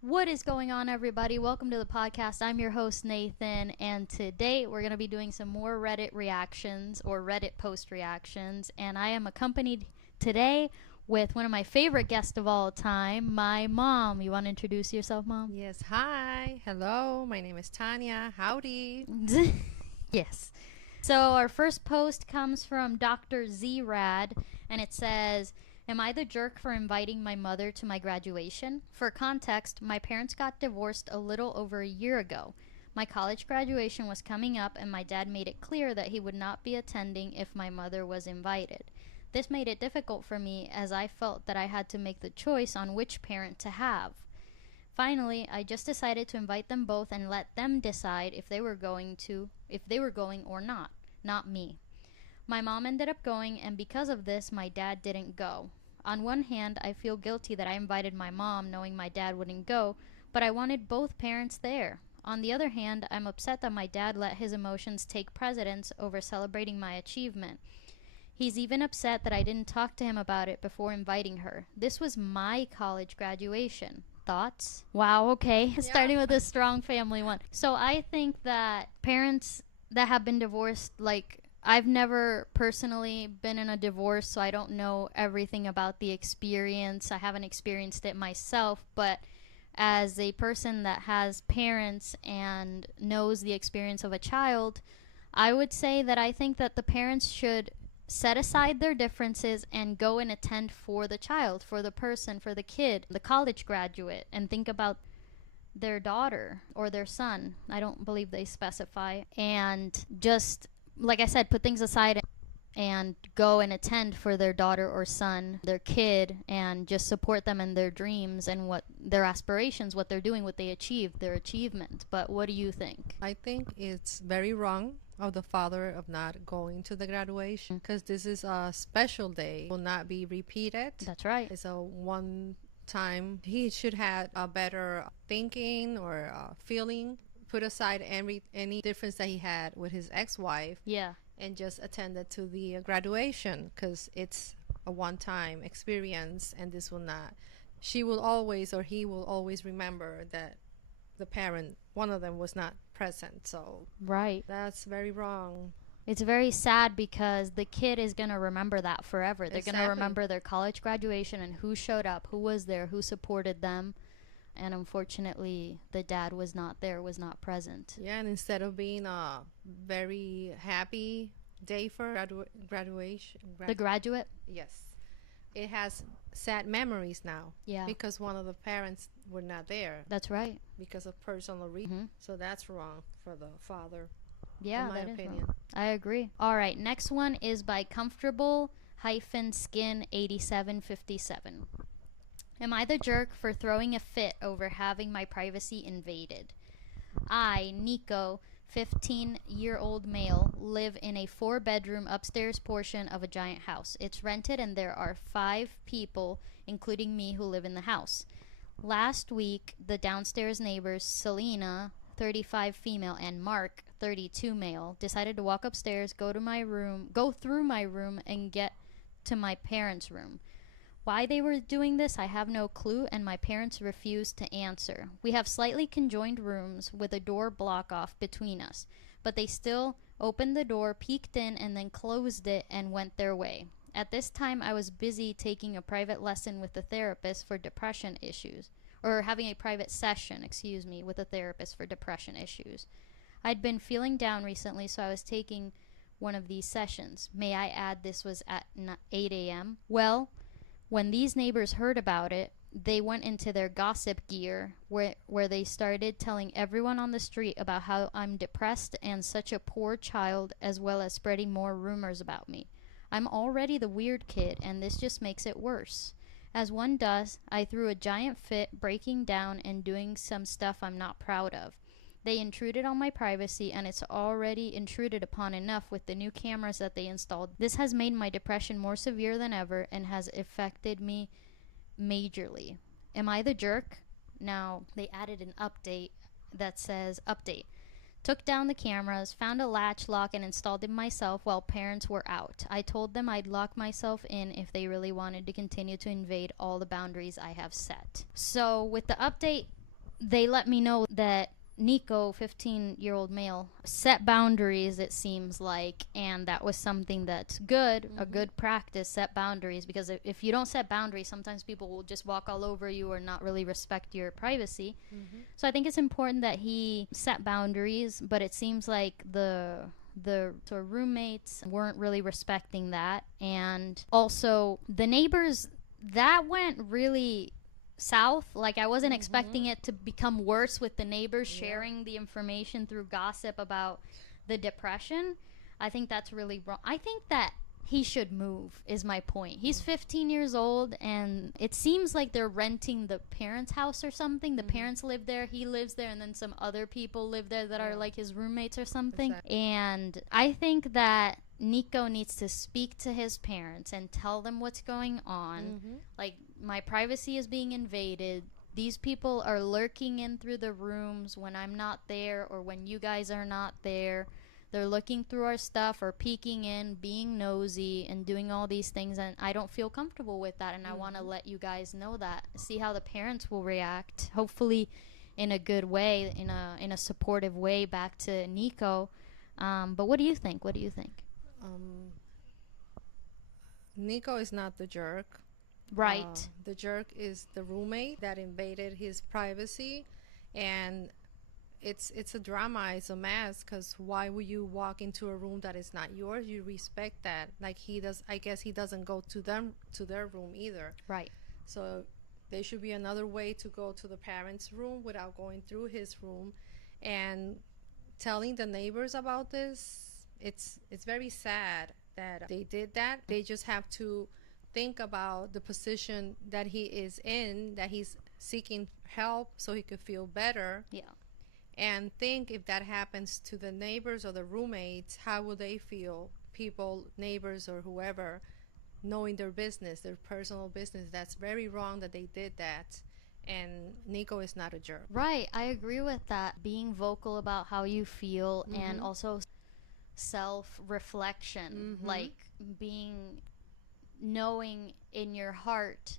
What is going on, everybody? Welcome to the podcast. I'm your host, Nathan, and today we're going to be doing some more Reddit reactions or Reddit post reactions. And I am accompanied today with one of my favorite guests of all time, my mom. You want to introduce yourself, Mom? Yes, hi. Hello, my name is Tanya. Howdy. Yes. So our first post comes from Dr. Zrad, and it says, "Am I the jerk for inviting my mother to my graduation? For context, my parents got divorced a little over a year ago. My college graduation was coming up, and my dad made it clear that he would not be attending if my mother was invited. This made it difficult for me as I felt that I had to make the choice on which parent to have. Finally, I just decided to invite them both and let them decide if they were going or not me. My mom ended up going, and because of this, my dad didn't go. On one hand, I feel guilty that I invited my mom knowing my dad wouldn't go, but I wanted both parents there. On the other hand, I'm upset that my dad let his emotions take precedence over celebrating my achievement. He's even upset that I didn't talk to him about it before inviting her. This was my college graduation. Thoughts?" Wow, okay. Starting with a strong family one. So I think that parents that have been divorced, I've never personally been in a divorce, so I don't know everything about the experience. I haven't experienced it myself, but as a person that has parents and knows the experience of a child, I would say that I think that the parents should set aside their differences and go and attend for the child, for the person, for the kid, the college graduate, and think about their daughter or their son. I don't believe they specify. And just, like I said, put things aside and go and attend for their daughter or son, their kid, and just support them in their dreams and what their aspirations, what they're doing, what they achieved, their achievement. But what do you think? I think it's very wrong of the father of not going to the graduation because this is a special day. It will not be repeated. That's right. It's a one time. He should have a better thinking or feeling. Put aside any difference that he had with his ex-wife. Yeah. And just attended to the graduation because it's a one-time experience, and this will not. She will always, or he will always remember that the parent, one of them, was not present. So right, that's very wrong. It's very sad because the kid is going to remember that forever. They're going to Exactly. remember their college graduation and who showed up, who was there, who supported them. And unfortunately, the dad was not there, was not present. Yeah, and instead of being a very happy day for graduation. The graduate? Yes. It has sad memories now. Yeah. Because one of the parents were not there. That's right. Because of personal reasons. Mm-hmm. So that's wrong for the father. Yeah, in my opinion. I agree. All right, next one is by Comfortable-Skin8757. "Am I the jerk for throwing a fit over having my privacy invaded? I, Nico, 15-year-old male, live in a 4-bedroom upstairs portion of a giant house. It's rented and there are 5 people, including me, who live in the house. Last week, the downstairs neighbors, Selena, 35 female, and Mark, 32 male, decided to walk upstairs, go through my room, and get to my parents' room. Why they were doing this, I have no clue, and my parents refused to answer. We have slightly conjoined rooms with a door block off between us, but they still opened the door, peeked in, and then closed it and went their way. At this time, I was busy taking a private lesson with a therapist for depression issues, or having a private session, with a therapist for depression issues. I'd been feeling down recently, so I was taking one of these sessions. May I add this was at 8 a.m.? Well, when these neighbors heard about it, they went into their gossip gear where they started telling everyone on the street about how I'm depressed and such a poor child, as well as spreading more rumors about me. I'm already the weird kid, and this just makes it worse. As one does, I threw a giant fit, breaking down and doing some stuff I'm not proud of. They intruded on my privacy, and it's already intruded upon enough with the new cameras that they installed. This has made my depression more severe than ever and has affected me majorly. Am I the jerk? Now, they added an update that says, update. Took down the cameras, found a latch lock, and installed it myself while parents were out. I told them I'd lock myself in if they really wanted to continue to invade all the boundaries I have set. So with the update, they let me know that Nico, 15-year-old male, set boundaries, it seems like, and that was something that's good, a good practice, set boundaries, because if you don't set boundaries, sometimes people will just walk all over you or not really respect your privacy. So I think it's important that he set boundaries, but it seems like the sort of roommates weren't really respecting that. And also the neighbors, that went really south. Like, I wasn't expecting it to become worse with the neighbors sharing the information through gossip about the depression. I think that's really wrong. I think that he should move, is my point. He's 15 years old, and it seems like they're renting the parents' house or something. The parents live there, he lives there, and then some other people live there that are like his roommates or something. Exactly. And I think that Nico needs to speak to his parents and tell them what's going on. Like, my privacy is being invaded. These people are lurking in through the rooms when I'm not there or when you guys are not there. They're looking through our stuff or peeking in, being nosy, and doing all these things, and I don't feel comfortable with that, and I want to let you guys know that. See how the parents will react, hopefully in a good way, in a supportive way back to Nico. But what do you think? What do you think? Nico is not the jerk. Right. The jerk is the roommate that invaded his privacy, and it's a drama, it's a mess, because why would you walk into a room that is not yours? You respect that. Like, he does, I guess he doesn't go to their room either. Right. So there should be another way to go to the parents' room without going through his room. And telling the neighbors about this, it's very sad that they did that. They just have to think about the position that he is in, that he's seeking help so he could feel better. Yeah. And think, if that happens to the neighbors or the roommates, how will they feel? People, neighbors or whoever, knowing their business, their personal business. That's very wrong that they did that. And Nico is not a jerk. Right. I agree with that. Being vocal about how you feel and also self-reflection. Like, knowing in your heart,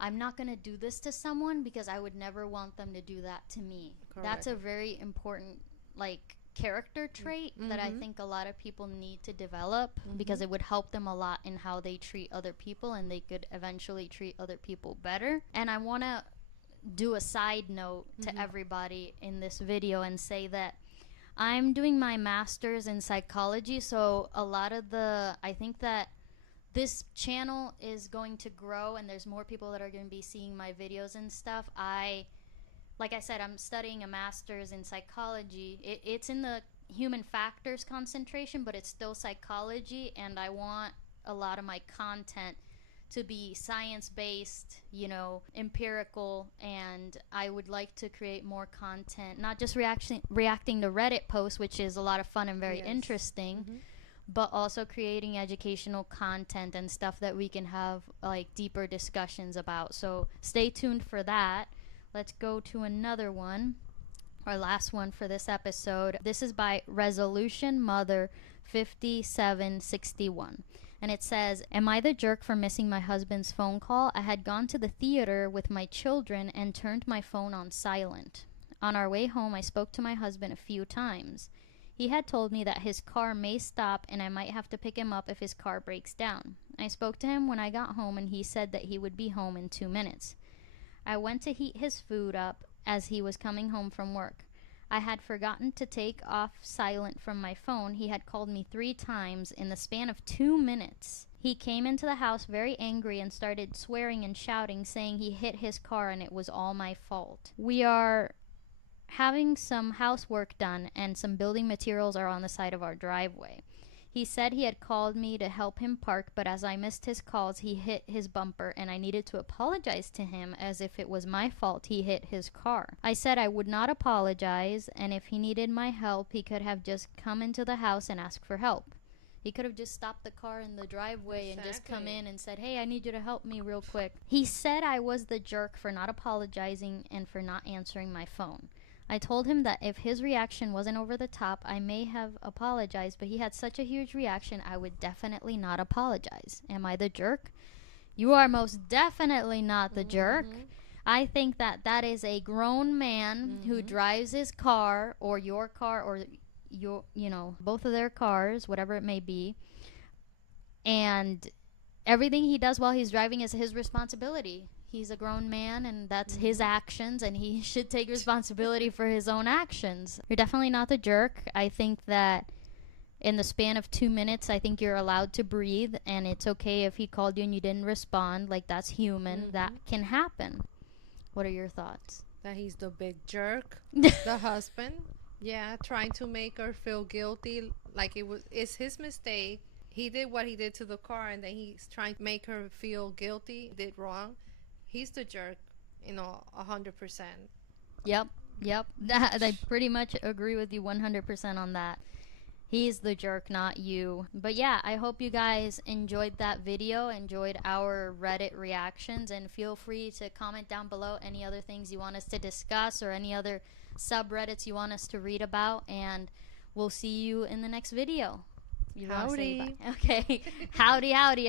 I'm not going to do this to someone because I would never want them to do that to me. Correct. That's a very important, like, character trait that I think a lot of people need to develop because it would help them a lot in how they treat other people, and they could eventually treat other people better. And I want to do a side note to everybody in this video and say that I'm doing my master's in psychology, so a lot of I think that this channel is going to grow, and there's more people that are going to be seeing my videos and stuff. Like I said, I'm studying a master's in psychology. It's in the human factors concentration, but it's still psychology, and I want a lot of my content to be science-based, empirical, and I would like to create more content, not just reacting to Reddit posts, which is a lot of fun and very interesting, but also creating educational content and stuff that we can have, like, deeper discussions about. So stay tuned for that. Let's go to another one, our last one for this episode. This is by Resolution Mother 5761. And it says, "Am I the jerk for missing my husband's phone call? I had gone to the theater with my children and turned my phone on silent. On our way home, I spoke to my husband a few times. He had told me that his car may stop and I might have to pick him up if his car breaks down. I spoke to him when I got home, and he said that he would be home in 2 minutes. I went to heat his food up as he was coming home from work. I had forgotten to take off silent from my phone. He had called me 3 times in the span of 2 minutes. He came into the house very angry and started swearing and shouting, saying he hit his car and it was all my fault. We are having some housework done, and some building materials are on the side of our driveway. He said he had called me to help him park, but as I missed his calls, he hit his bumper, and I needed to apologize to him as if it was my fault he hit his car. I said I would not apologize, and if he needed my help, he could have just come into the house and asked for help. He could have just stopped the car in the driveway and just come in and said, hey, I need you to help me real quick. He said I was the jerk for not apologizing and for not answering my phone. I told him that if his reaction wasn't over the top, I may have apologized, but he had such a huge reaction, I would definitely not apologize. Am I the jerk? You are most definitely not the jerk. I think that that is a grown man who drives his car or your car or your, you know, both of their cars, whatever it may be, and everything he does while he's driving is his responsibility. He's a grown man and that's his actions, and he should take responsibility for his own actions. You're definitely not the jerk. I think that in the span of 2 minutes, I think you're allowed to breathe, and it's okay if he called you and you didn't respond. Like, that's human. That can happen. What are your thoughts? That he's the big jerk, the husband. Yeah, trying to make her feel guilty, like it's his mistake. He did what he did to the car, and then he's trying to make her feel guilty, did wrong. He's the jerk, 100%. Yep. I pretty much agree with you 100% on that. He's the jerk, not you. But yeah, I hope you guys enjoyed that video, enjoyed our Reddit reactions, and feel free to comment down below any other things you want us to discuss or any other subreddits you want us to read about, and we'll see you in the next video. You wanna say Howdy. bye? Okay. Howdy, everybody.